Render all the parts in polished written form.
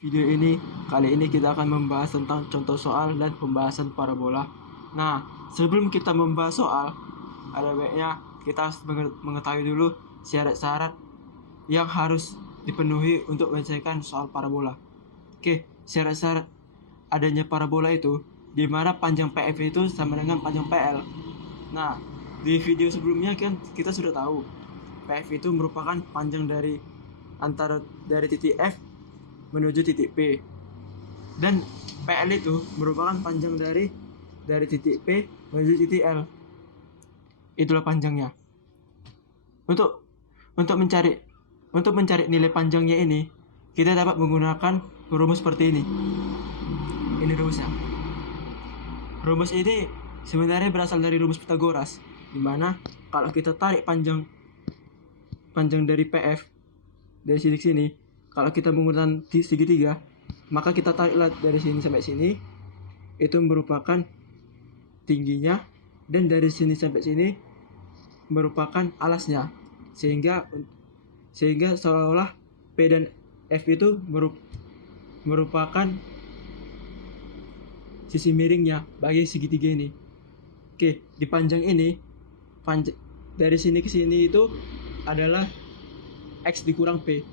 video ini. Kali ini kita akan membahas tentang contoh soal dan pembahasan parabola. Nah, sebelum kita membahas soal, ada baiknya kita harus mengetahui dulu syarat-syarat yang harus dipenuhi untuk menyelesaikan soal parabola. Oke, syarat-syarat adanya parabola itu di mana panjang PF itu sama dengan panjang PL. Nah, di video sebelumnya kan kita sudah tahu PF itu merupakan panjang dari titik F menuju titik P, dan PL itu merupakan panjang dari titik P menuju titik L. Itulah panjangnya. Untuk mencari nilai panjangnya ini, kita dapat menggunakan rumus seperti ini. Ini rumusnya. Rumus ini sebenarnya berasal dari rumus Pythagoras, di mana kalau kita tarik panjang dari PF dari sini ke sini, kalau kita menggunakan segitiga, maka kita tariklah dari sini sampai sini, itu merupakan tingginya, dan dari sini sampai sini merupakan alasnya, sehingga seolah-olah P dan F itu merupakan sisi miringnya bagi segitiga ini. Oke, di panjang ini, dari sini ke sini itu adalah X dikurang P.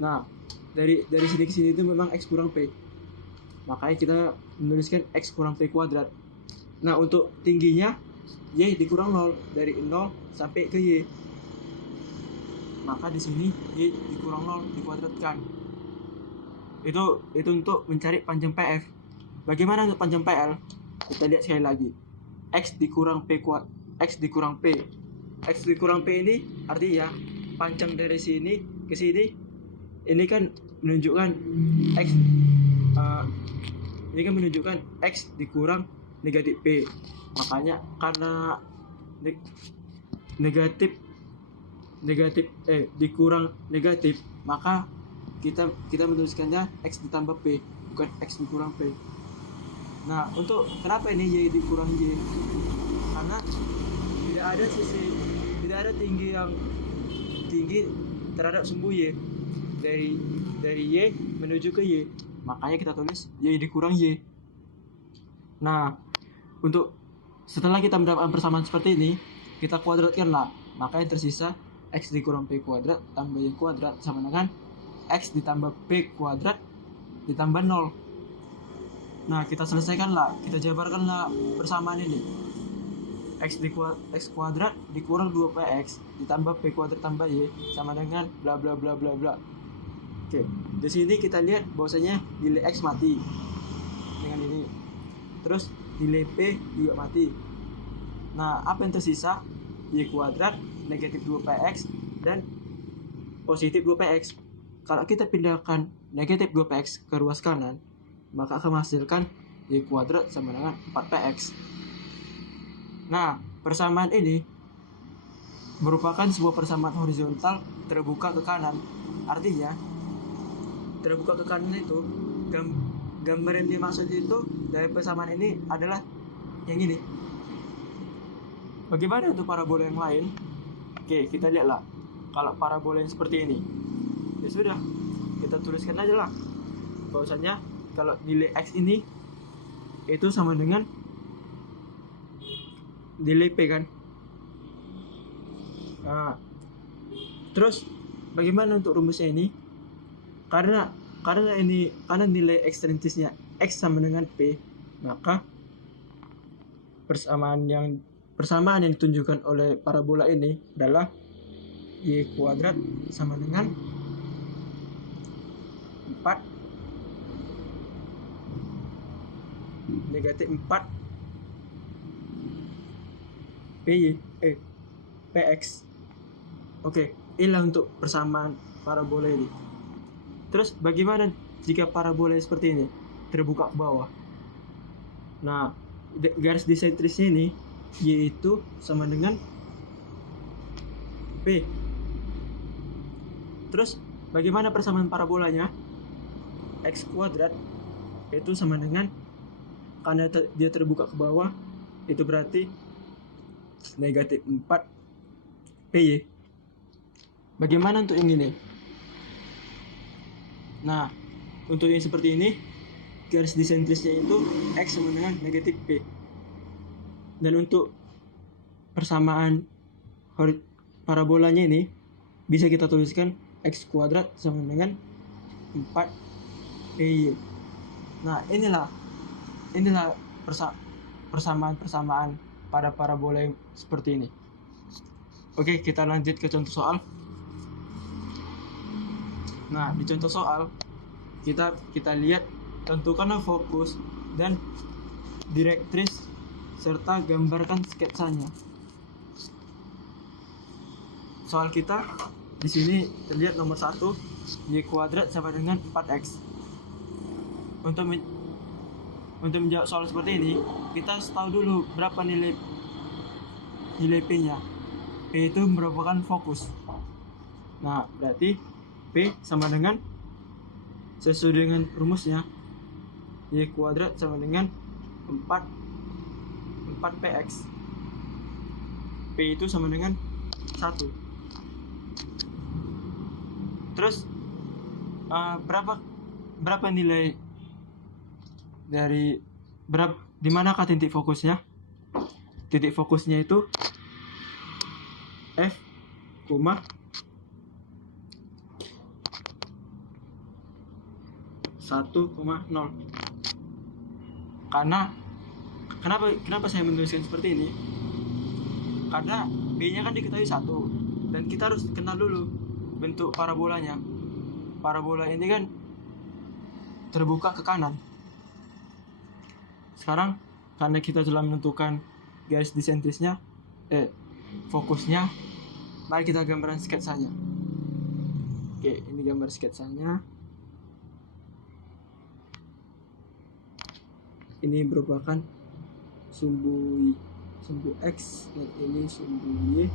Nah, dari sini ke sini itu memang X kurang P. Makanya kita menuliskan X kurang P kuadrat. Nah, untuk tingginya Y dikurang 0, dari 0 sampai ke Y. Maka di sini Y dikurang 0 dikuadratkan. Itu untuk mencari panjang PF. Bagaimana untuk panjang PL? Kita lihat sekali lagi. X dikurang P. X dikurang P ini artinya panjang dari sini ke sini, ini kan menunjukkan X dikurang negatif P. Makanya karena dikurang negatif, maka kita menuliskannya X ditambah P, bukan X dikurang P. Nah, untuk kenapa ini Y dikurang Y? Karena tidak ada tinggi yang tinggi terhadap sumbu Y dari Y menuju ke Y. Makanya kita tulis Y dikurang Y. Nah, setelah kita mendapatkan persamaan seperti ini, kita kuadratkanlah. Maka yang tersisa X dikurang P kuadrat tambah Y kuadrat sama dengan X ditambah P kuadrat ditambah 0. Nah, kita selesaikanlah, kita jabarkanlah persamaan ini. X kuadrat dikurang 2px ditambah P kuadrat tambah Y sama dengan bla bla bla bla bla. Oke, di sini kita lihat bahwasanya nilai X mati dengan ini. Terus nilai P juga mati. Nah, apa yang tersisa? Y kuadrat negatif 2px dan positif 2px. Kalau kita pindahkan negatif 2px ke ruas kanan, maka akan menghasilkan Y kuadrat sama dengan 4px. Nah, persamaan ini merupakan sebuah persamaan horizontal terbuka ke kanan. Artinya, terbuka ke kanan itu, gambar yang dimaksud itu dari persamaan ini adalah yang ini. Bagaimana untuk parabola yang lain? Oke, kita lihatlah. Kalau parabola yang seperti ini, ya sudah, kita tuliskan aja lah bahwasanya kalau nilai X ini itu sama dengan nilai P kan. Nah, terus bagaimana untuk rumusnya ini? Karena nilai ekstrinsiksnya X sama dengan P, maka persamaan yang ditunjukkan oleh parabola ini adalah Y kuadrat sama dengan 4 negatif 4 PX. Oke, inilah untuk persamaan parabola ini. Terus bagaimana jika parabola seperti ini terbuka ke bawah? Nah, garis disentrisnya ini Y itu sama dengan P. Terus bagaimana persamaan parabolanya? X kuadrat itu sama dengan, karena dia terbuka ke bawah, itu berarti negatif 4 PY. Bagaimana untuk yang ini? Nah, untuk yang seperti ini, garis disentrisnya itu X sama dengan negatif P. Dan untuk persamaan parabolanya ini bisa kita tuliskan X kuadrat sama dengan 4PY. Nah, inilah persamaan pada parabola yang seperti ini. Oke, kita lanjut ke contoh soal. Nah, di contoh soal kita lihat, tentukanlah fokus dan direktris serta gambarkan sketsanya. Soal kita di sini terlihat nomor 1, Y kuadrat sama dengan 4X. Untuk menjawab soal seperti ini, kita harus tahu dulu berapa nilai P-nya. P itu merupakan fokus. Nah, berarti P sama dengan, sesuai dengan rumusnya, Y kuadrat sama dengan 4PX. P itu sama dengan 1. Terus berapa nilai dari di manakah titik fokusnya? Titik fokusnya itu F, 1,0. Karena kenapa saya menuliskan seperti ini? Karena B-nya kan diketahui 1, dan kita harus kenal dulu bentuk parabolanya. Parabola ini kan terbuka ke kanan. Sekarang karena kita telah menentukan garis disentrisnya, fokusnya, mari kita gambaran sketsanya. Oke, ini gambar sketsanya. Ini merupakan sumbu X dan ini sumbu Y.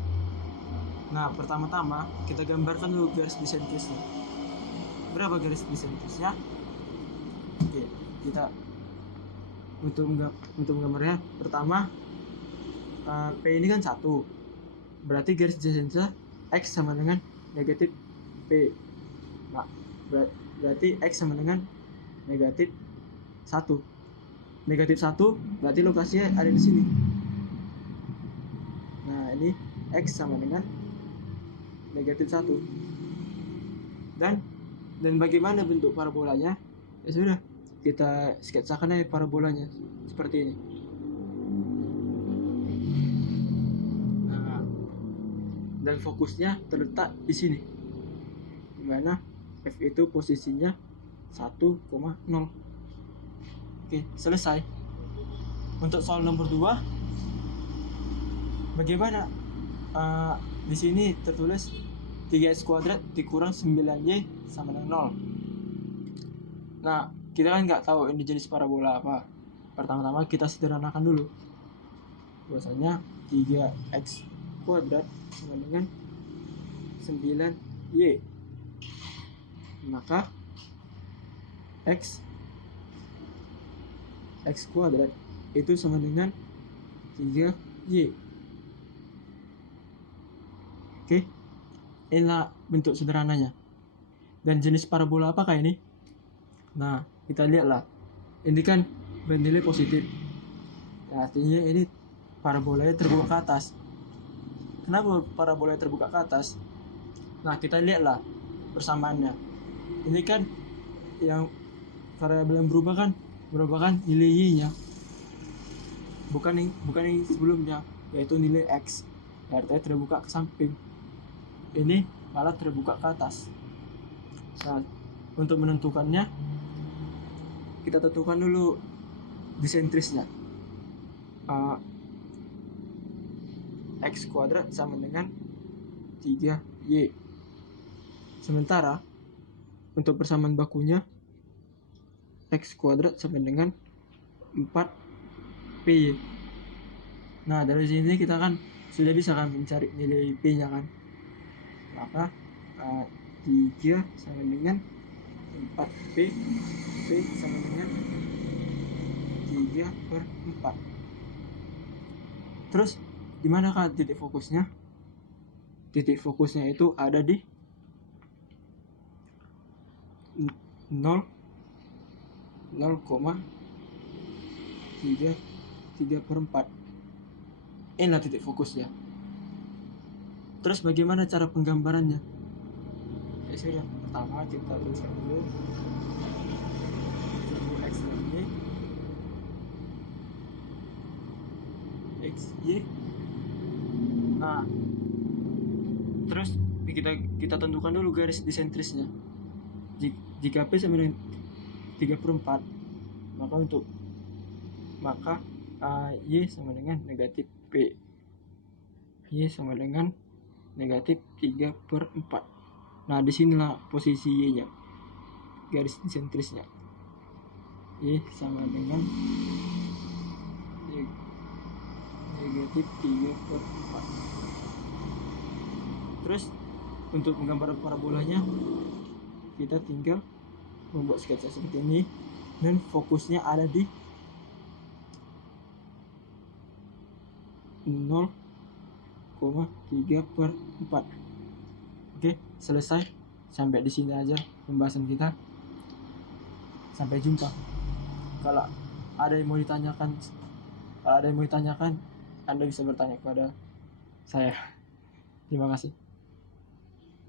Nah, pertama-tama kita gambarkan dulu garis disentrisnya. Berapa garis disentrisnya? Oke, kita untuk menggambarnya, pertama P ini kan 1, berarti garis disentrisnya X sama dengan negatif P. Nah, berarti X sama dengan negatif 1. Negatif 1 berarti lokasinya ada di sini. Nah, ini X sama dengan negatif 1. Dan bagaimana bentuk parabolanya? Ya sudah, kita sketsakan aja parabolanya seperti ini. Nah, dan fokusnya terletak di sini, dimana F itu posisinya 1,0. Oke, selesai. Untuk soal nomor 2, bagaimana? Di sini tertulis 3x kuadrat dikurang 9y sama dengan 0. Nah, kita kan nggak tahu ini jenis parabola apa. Pertama-tama kita sederhanakan dulu. Biasanya 3x kuadrat sama dengan 9y. Maka x kuadrat itu sama dengan 3y. Oke, inilah bentuk sederhananya. Dan jenis parabola apakah ini? Nah, kita lihatlah. Ini kan bernilai positif. Nah, artinya ini parabolanya terbuka ke atas. Kenapa parabolanya terbuka ke atas? Nah, kita lihatlah persamaannya. Ini kan yang variabel yang berubah kan merupakan nilai y-nya, bukan yang sebelumnya, yaitu nilai x. Artinya terbuka ke samping. Ini malah terbuka ke atas. Nah, untuk menentukannya, kita tentukan dulu disentrisnya. X kuadrat sama dengan 3y. Sementara untuk persamaan bakunya, X kuadrat sama dengan 4P. Nah, dari sini kita kan sudah bisa kan mencari nilai P-nya kan. Maka 3 sama dengan 4P. P sama dengan 3/4. Terus di mana kan titik fokusnya? Titik fokusnya itu ada di 0, 0,33/4. Inilah titik fokusnya. Terus bagaimana cara penggambarannya? Ya sudah, pertama kita tuliskan dulu X dan Y, X, Y. Nah, terus kita tentukan dulu garis disentrisnya. Jika P sama dengan 3/4, maka Y sama dengan negatif P. Y sama dengan negatif 3/4. Nah, disinilah posisi Y-nya, garis disentrisnya. Y sama dengan negatif 3/4. Terus untuk penggambaran parabolanya kita tinggal membuat sketsa seperti ini, dan fokusnya ada di 0,3/4. Oke, selesai. Sampai di sini aja pembahasan kita. Sampai jumpa. Kalau ada yang mau ditanyakan, Anda bisa bertanya kepada saya. Terima kasih.